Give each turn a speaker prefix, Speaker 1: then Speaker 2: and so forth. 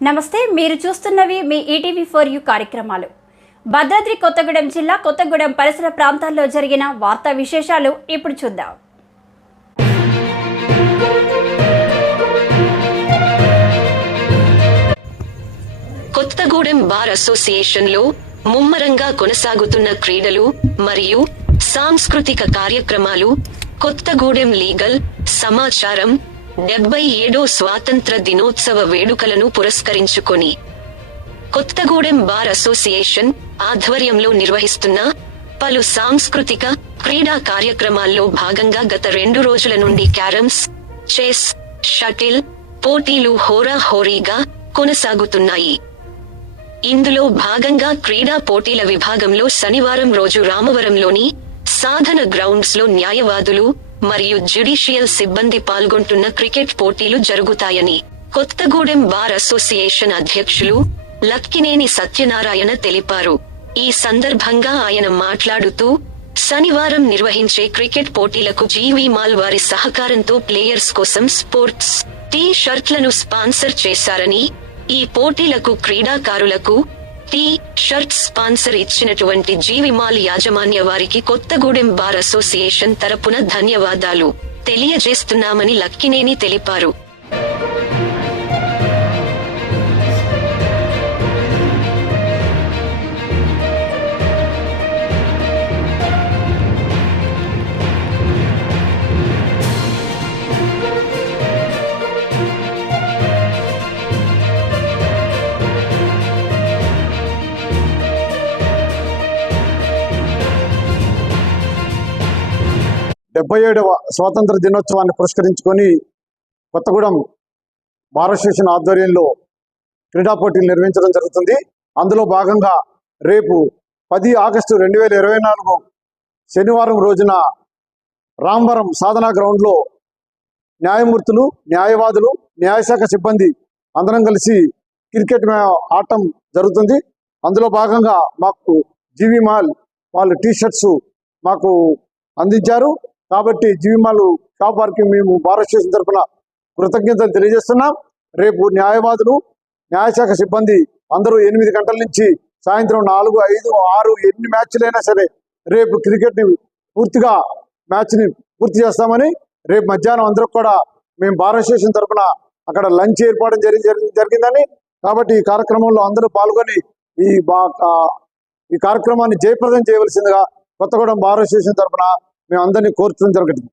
Speaker 1: నమస్తే మీరు చూస్తున్నవి మీ ఈటీవీ ఫోర్ యూ కార్యక్రమాలు. భద్రాద్రి కొత్తగూడెం జిల్లా కొత్తగూడెం పరిసర ప్రాంతాల్లో జరిగిన వార్తా విశేషాలు ఇప్పుడు చూద్దాం.
Speaker 2: కొత్తగూడెం బార్ అసోసియేషన్లో ముమ్మరంగా కొనసాగుతున్న క్రీడలు మరియు సాంస్కృతిక కార్యక్రమాలు కొత్తగూడెం లీగల్ సమాచారం డెబ్బై ఏడో స్వాతంత్ర దినోత్సవ వేడుకలను పురస్కరించుకొని కొత్తగూడెం బార్ అసోసియేషన్ ఆధ్వర్యంలో నిర్వహిస్తున్న పలు సాంస్కృతిక క్రీడా కార్యక్రమాల్లో భాగంగా గత రెండు రోజుల నుండి క్యారమ్స్ చెస్ షటిల్ పోటీలు హోరాహోరీగా కొనసాగుతున్నాయి. ఇందులో భాగంగా క్రీడా పోటీల విభాగంలో శనివారం రోజు రామవరంలోని సాధన గ్రౌండ్స్లో న్యాయవాదులు మరియు జ్యుడిషియల్ సిబ్బంది పాల్గొంటున్న క్రికెట్ పోటీలు జరుగుతాయని కొత్తగూడెం బార్ అసోసియేషన్ అధ్యక్షులు లక్కినేని సత్యనారాయణ తెలిపారు. ఈ సందర్భంగా ఆయన మాట్లాడుతూ శనివారం నిర్వహించే క్రికెట్ పోటీలకు జీవీ మాల్ వారి సహకారంతో ప్లేయర్స్ కోసం స్పోర్ట్స్ టీ షర్ట్లను స్పాన్సర్ చేశారని ఈ పోటీలకు క్రీడాకారులకు టీ షర్ట్ స్పాన్సర్ ఇచ్చినటువంటి జీవిమాల్ యాజమాన్య వారికి కొత్తగూడెం బార్ అసోసియేషన్ తరపున ధన్యవాదాలు. తెలియజేస్తున్నామని లక్కినేని తెలిపారు.
Speaker 3: డెబ్బై ఏడవ స్వాతంత్ర దినోత్సవాన్ని పురస్కరించుకొని కొత్తగూడెం భారతదేశం ఆధ్వర్యంలో క్రీడా పోటీలు నిర్వహించడం జరుగుతుంది. అందులో భాగంగా రేపు పది ఆగస్టు రెండు వేల ఇరవై నాలుగు శనివారం రోజున రామవరం సాధనా గ్రౌండ్లో న్యాయమూర్తులు న్యాయవాదులు న్యాయశాఖ సిబ్బంది అందరం కలిసి క్రికెట్ ఆటం జరుగుతుంది. అందులో భాగంగా మాకు జీవి మాల్ వాళ్ళు టీ షర్ట్స్ మాకు అందించారు. కాబట్టి జీవిమాలు షాప్ వారికి మేము భారతదేశం తరఫున కృతజ్ఞతలు తెలియజేస్తున్నాం. రేపు న్యాయవాదులు న్యాయశాఖ సిబ్బంది అందరూ ఎనిమిది గంటల నుంచి సాయంత్రం నాలుగు ఐదు ఆరు ఎన్ని మ్యాచ్లైనా సరే రేపు క్రికెట్ని పూర్తిగా మ్యాచ్ని పూర్తి చేస్తామని రేపు మధ్యాహ్నం అందరూ కూడా మేము భారతదేశం తరఫున అక్కడ లంచ్ ఏర్పాటు జరిగి జరిగిందని కాబట్టి ఈ కార్యక్రమంలో అందరూ పాల్గొని ఈ బా ఈ కార్యక్రమాన్ని జయప్రదం చేయవలసిందిగా కొత్తగూడెం భారతదేశం తరఫున మేము అందరినీ కోరుతుంది జరుగుతుంది